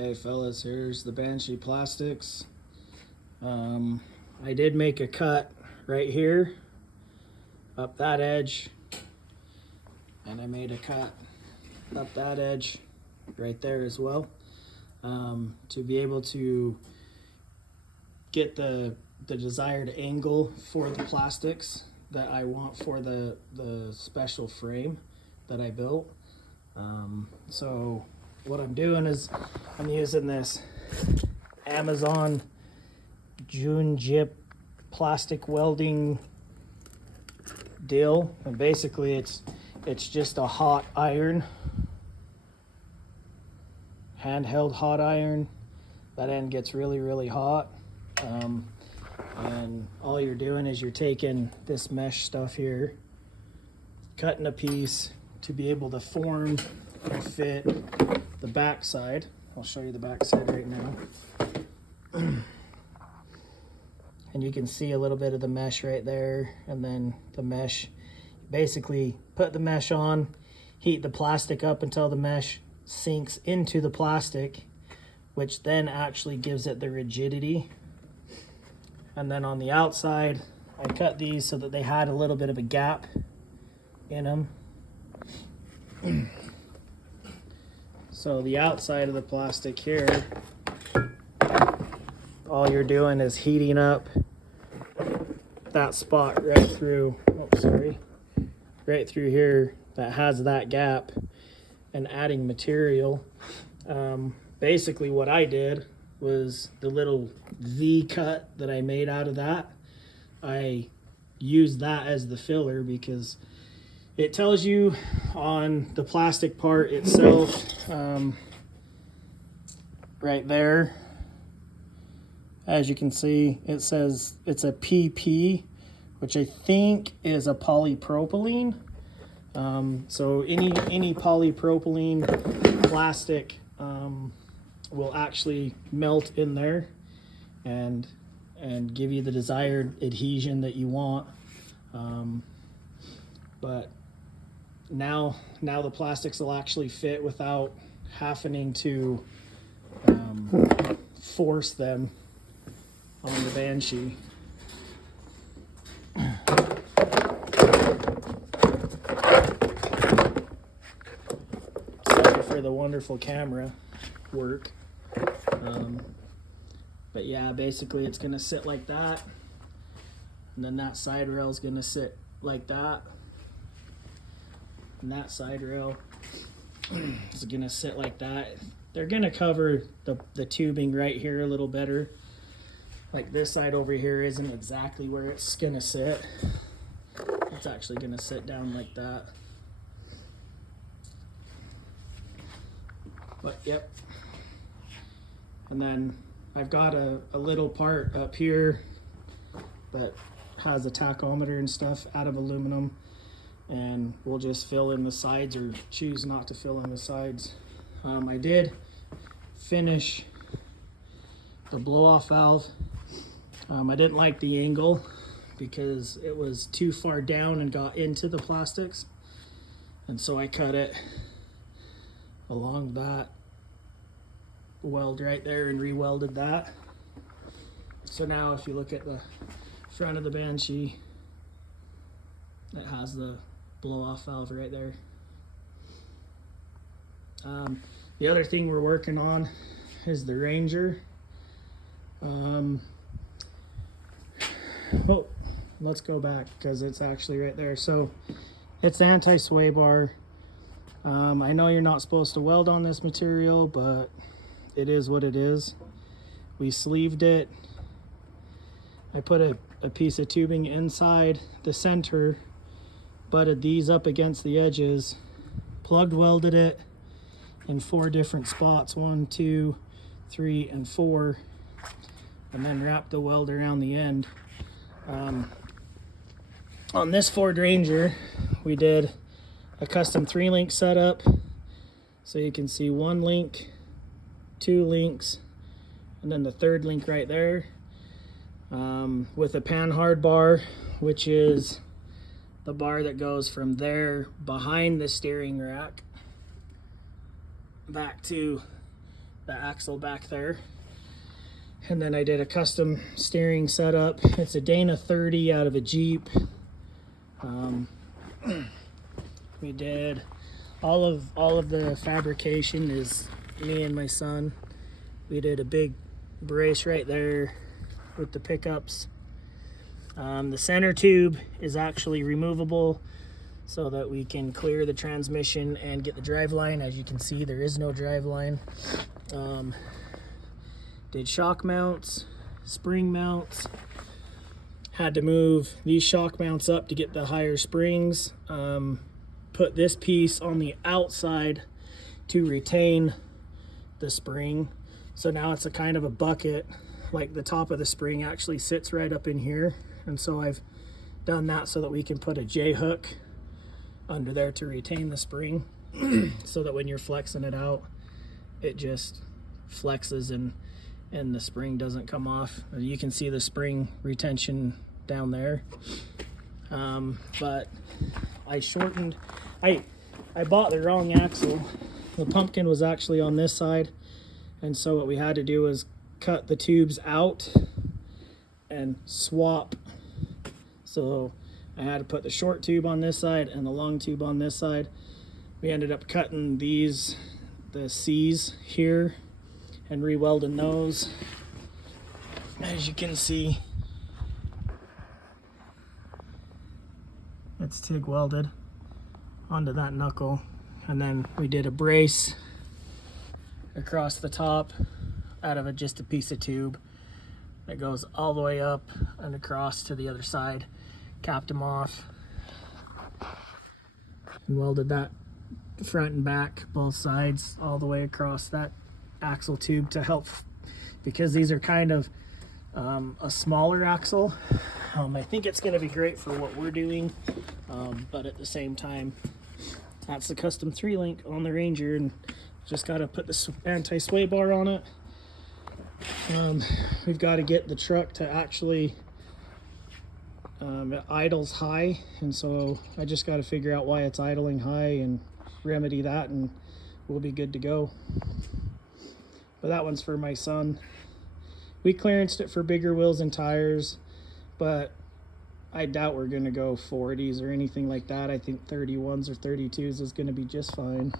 Okay, fellas, here's the Banshee plastics. I did make a cut right here up that edge, and I made a cut up that edge right there as well, to be able to get the desired angle for the plastics that I want for the special frame that I built. So what I'm doing is I'm using this Amazon June Jip plastic welding deal, and basically it's just a hot iron, handheld hot iron. That end gets really hot, and all you're doing is you're taking this mesh stuff here, cutting a piece to be able to form and fit the back side. I'll show you the back side right now. And you can see a little bit of the mesh right there, and then the mesh, basically put the mesh on, heat the plastic up until the mesh sinks into the plastic, which then actually gives it the rigidity. And then on the outside, I cut these so that they had a little bit of a gap in them. So the outside of the plastic here, all you're doing is heating up that spot right through, right through here that has that gap, and adding material. Basically what I did was the little V cut that I made out of that, I used that as the filler because it tells you on the plastic part itself, right there, as you can see, it says it's a PP, which I think is a polypropylene. So any polypropylene plastic will actually melt in there and give you the desired adhesion that you want. But now the plastics will actually fit without having to force them on the Banshee. Sorry for the wonderful camera work. But yeah, basically it's gonna sit like that, and then that side rail is gonna sit like that, and that side rail is gonna sit like that. They're gonna cover the tubing right here a little better. Like this side over here isn't exactly where it's gonna sit. It's actually gonna sit down like that. But yep. And then I've got a little part up here that has a tachometer and stuff out of aluminum, and we'll just fill in the sides or choose not to fill in the sides. I did finish the blow-off valve. I didn't like the angle because it was too far down and got into the plastics, and so I cut it along that weld right there and re-welded that. So now if you look at the front of the Banshee, it has the blow-off valve right there. The other thing we're working on is the Ranger. Oh, let's go back because it's actually right there. So it's anti-sway bar. I know you're not supposed to weld on this material, but it is what it is. We sleeved it. I put a piece of tubing inside the center, butted these up against the edges, plug welded it in 4 different spots, 1, 2, 3, and 4, and then wrapped the weld around the end. On this Ford Ranger, we did a custom 3-link setup, so you can see 1 link, 2 links, and then the 3rd link right there, with a panhard bar, which is the bar that goes from there behind the steering rack back to the axle back there. And then I did a custom steering setup. It's a Dana 30 out of a Jeep. We did all of the fabrication is me and my son. We did a big brace right there with the pickups. The center tube is actually removable so that we can clear the transmission and get the drive line. As you can see, there is no drive line. Did shock mounts, spring mounts. Had to move these shock mounts up to get the higher springs. Put this piece on the outside to retain the spring. So now it's a kind of a bucket, like the top of the spring actually sits right up in here. And so I've done that so that we can put a J hook under there to retain the spring so that when you're flexing it out, it just flexes and the spring doesn't come off. You can see the spring retention down there. But I shortened, I bought the wrong axle. The pumpkin was actually on this side, and so what we had to do was cut the tubes out and swap. So I had to put the short tube on this side and the long tube on this side. We ended up cutting the C's here and re-welding those. As you can see, it's TIG welded onto that knuckle, and then we did a brace across the top out of just a piece of tube that goes all the way up and across to the other side. Capped them off and welded that front and back, both sides, all the way across that axle tube to help, because these are kind of a smaller axle. I think it's going to be great for what we're doing, but at the same time, that's the custom 3-link on the Ranger, and just got to put the anti-sway bar on it. We've got to get the truck to actually, it idles high, and so I just got to figure out why it's idling high and remedy that, and we'll be good to go. But that one's for my son. We clearanced it for bigger wheels and tires, but I doubt we're gonna go 40s or anything like that. I think 31s or 32s is gonna be just fine.